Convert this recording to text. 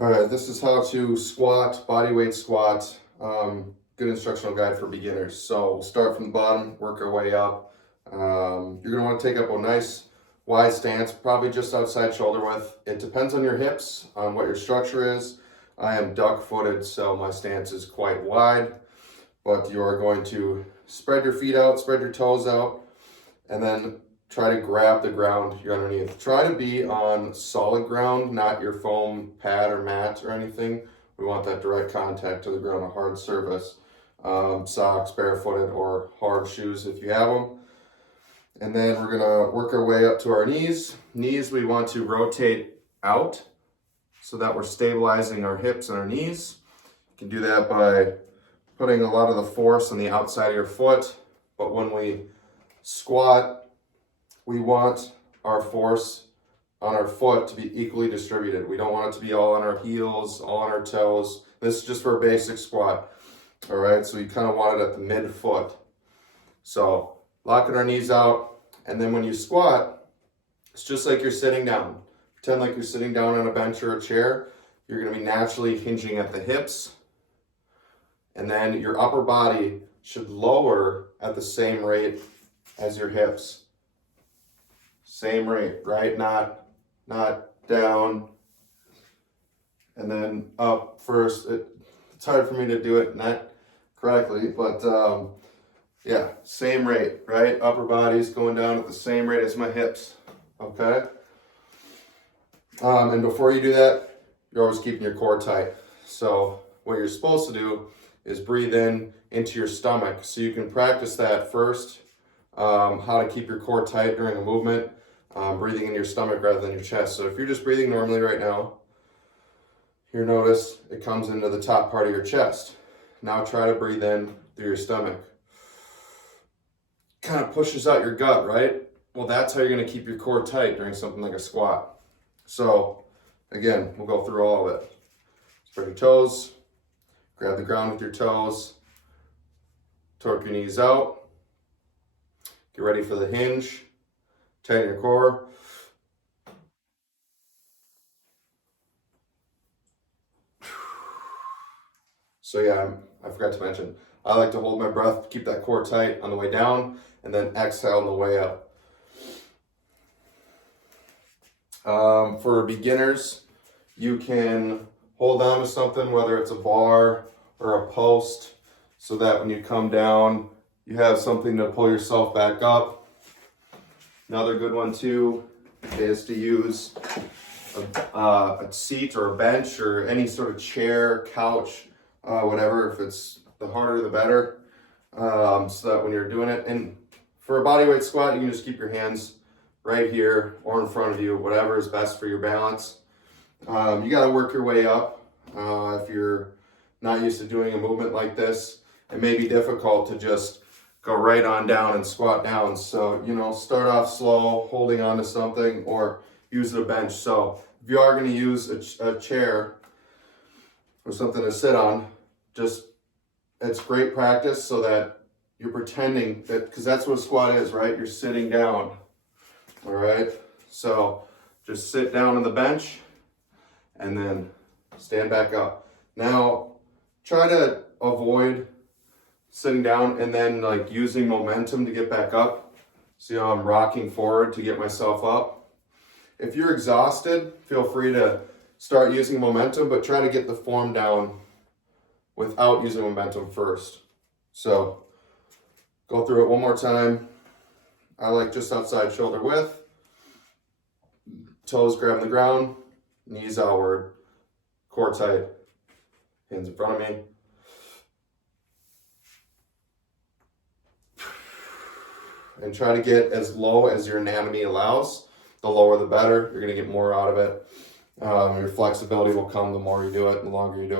All right, this is how to squat, body weight squat. Good instructional guide for beginners. So we'll start from the bottom, work our way up. You're gonna want to take up a nice wide stance, probably just outside shoulder width. It depends on your hips, on what your structure is. I am duck-footed, so my stance is quite wide, but you are going to spread your feet out, spread your toes out, and then try to grab the ground you're underneath. Try to be on solid ground, not your foam pad or mat or anything. We want that direct contact to the ground, a hard surface. Socks, barefooted, or hard shoes if you have them. And then we're gonna work our way up to our knees. Knees we want to rotate out so that we're stabilizing our hips and our knees. You can do that by putting a lot of the force on the outside of your foot, but when we squat, we want our force on our foot to be equally distributed. We don't want it to be all on our heels, all on our toes. This is just for a basic squat. All right, so you kind of want it at the mid-foot. So locking our knees out, and then when you squat, it's just like you're sitting down. Pretend like you're sitting down on a bench or a chair. You're gonna be naturally hinging at the hips, and then your upper body should lower at the same rate as your hips. Same rate, right? Not down and then up first. It's hard for me to do it not correctly, but yeah, same rate, right? Upper body's going down at the same rate as my hips, okay? And before you do that, you're always keeping your core tight. So what you're supposed to do is breathe in into your stomach. So you can practice that first, how to keep your core tight during a movement. Breathing in your stomach rather than your chest. So if you're just breathing normally right now, you notice it comes into the top part of your chest. Now try to breathe in through your stomach. Kind of pushes out your gut, right? Well, that's how you're going to keep your core tight during something like a squat. So again, we'll go through all of it. Spread your toes, grab the ground with your toes, torque your knees out, get ready for the hinge. Tighten your core. So yeah, I forgot to mention, I like to hold my breath, keep that core tight on the way down, and then exhale on the way up. For beginners, you can hold on to something, whether it's a bar or a post, so that when you come down, you have something to pull yourself back up. Another good one too is to use a seat or a bench or any sort of chair, couch, whatever. If it's the harder the better, so that when you're doing it. And for a bodyweight squat, you can just keep your hands right here or in front of you, whatever is best for your balance. You got to work your way up. If you're not used to doing a movement like this, it may be difficult to just go right on down and squat down. So, start off slow, holding on to something, or use a bench. So if you are going to use a chair or something to sit on, it's great practice so that you're pretending that, because that's what a squat is, right? You're sitting down, all right? So just sit down on the bench and then stand back up. Now, try to avoid sitting down and then like using momentum to get back up. See how I'm rocking forward to get myself up. If you're exhausted, feel free to start using momentum, but try to get the form down without using momentum first. So go through it one more time. I like just outside shoulder width, toes grabbing the ground, knees outward, core tight, hands in front of me. And try to get as low as your anatomy allows. The lower the better. You're going to get more out of it. Your flexibility will come the more you do it, the longer you do it.